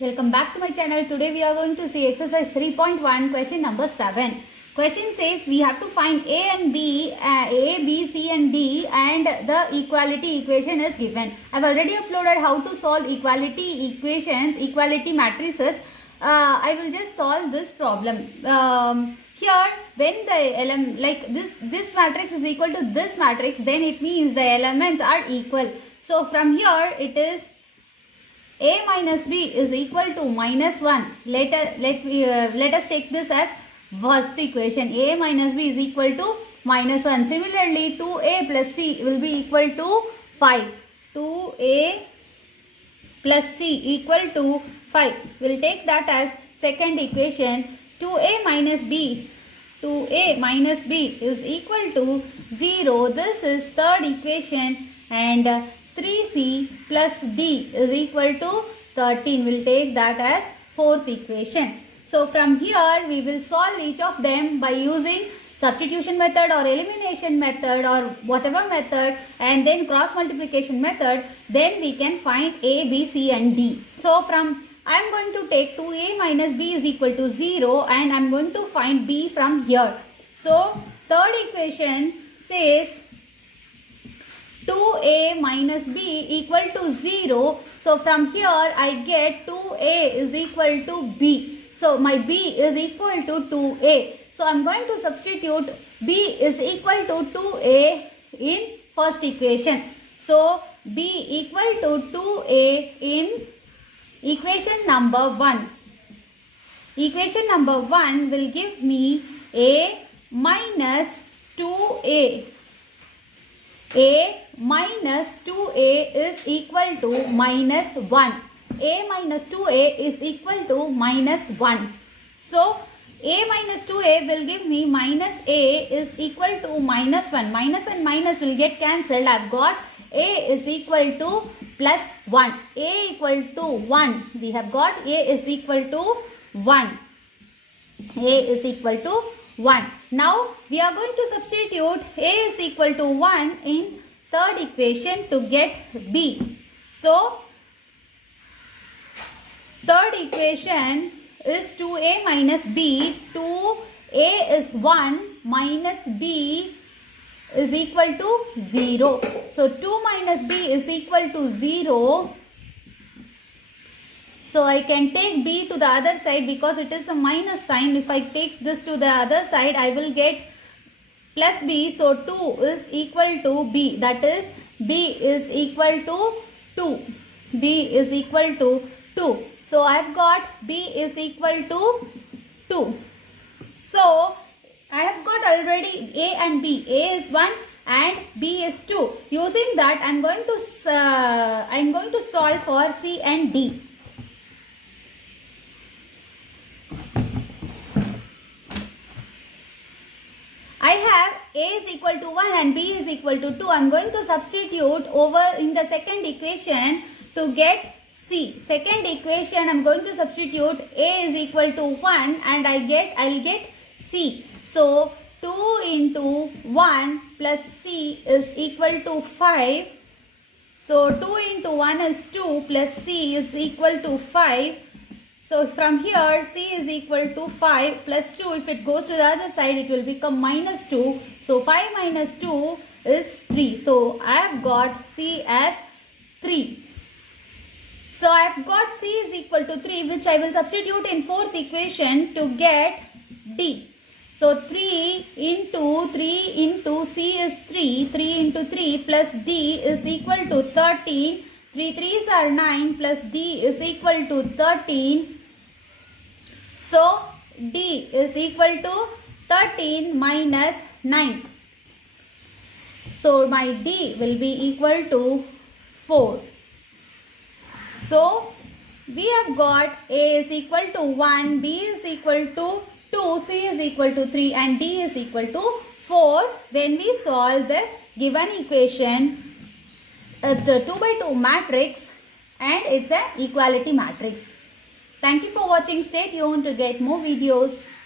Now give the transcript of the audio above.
Welcome back to my channel. Today we are going to see exercise 3.1 question number 7. Question says we have to find A and B, A, B, C and D and the equality equation is given. I have already uploaded how to solve equality equations, equality matrices. I will just solve this problem. Here when the this matrix is equal to this matrix, then it means the elements are equal. So from here it is A minus B is equal to minus 1. Let us take this as first equation. A minus B is equal to minus 1. Similarly, 2A plus C will be equal to 5. 2A plus C equal to 5. We will take that as second equation. 2A minus B. 2A minus B is equal to 0. This is third equation, and 3C plus D is equal to 13. We'll take that as fourth equation. So from here we will solve each of them by using substitution method or elimination method or whatever method, and then cross multiplication method. Then we can find A, B, C and D. So I am going to take 2A minus B is equal to 0 and I am going to find B from here. So third equation says 2A minus B equal to 0. So from here I get 2A is equal to B. So my B is equal to 2A. So I am going to substitute B is equal to 2A in first equation. So B equal to 2A in equation number 1. Equation number 1 will give me A minus 2A. A minus 2A is equal to minus 1. A minus 2A is equal to minus 1. So A minus 2A will give me minus A is equal to minus 1. Minus and minus will get cancelled. I have got A is equal to plus 1. A equal to 1. We have got A is equal to 1. A is equal to 1. Now we are going to substitute A is equal to 1 in third equation to get B. So third equation is 2A minus B. 2A is 1 minus B is equal to 0. So 2 minus B is equal to 0. So I can take B to the other side because it is a minus sign. If I take this to the other side, I will get plus B. So 2 is equal to B. That is B is equal to 2. B is equal to 2. So I have got B is equal to 2. So I have got already A and B. A is 1 and B is 2. Using that, I am going to solve for C and D. I have A is equal to 1 and B is equal to 2. I am going to substitute over in the second equation to get C. Second equation I am going to substitute A is equal to 1 and I will get C. So 2 into 1 plus C is equal to 5. So 2 into 1 is 2 plus C is equal to 5. So from here C is equal to 5 plus 2. If it goes to the other side, it will become minus 2. So 5 minus 2 is 3. So I have got C as 3. So I have got C is equal to 3, which I will substitute in fourth equation to get D. So 3 into C is 3. 3 into 3 plus D is equal to 13. 3 3s are 9 plus D is equal to 13. So D is equal to 13 minus 9. So my D will be equal to 4. So we have got A is equal to 1, B is equal to 2, C is equal to 3 and D is equal to 4 when we solve the given equation. It's a 2 by 2 matrix and it's an equality matrix. Thank you for watching. Stay tuned to get more videos.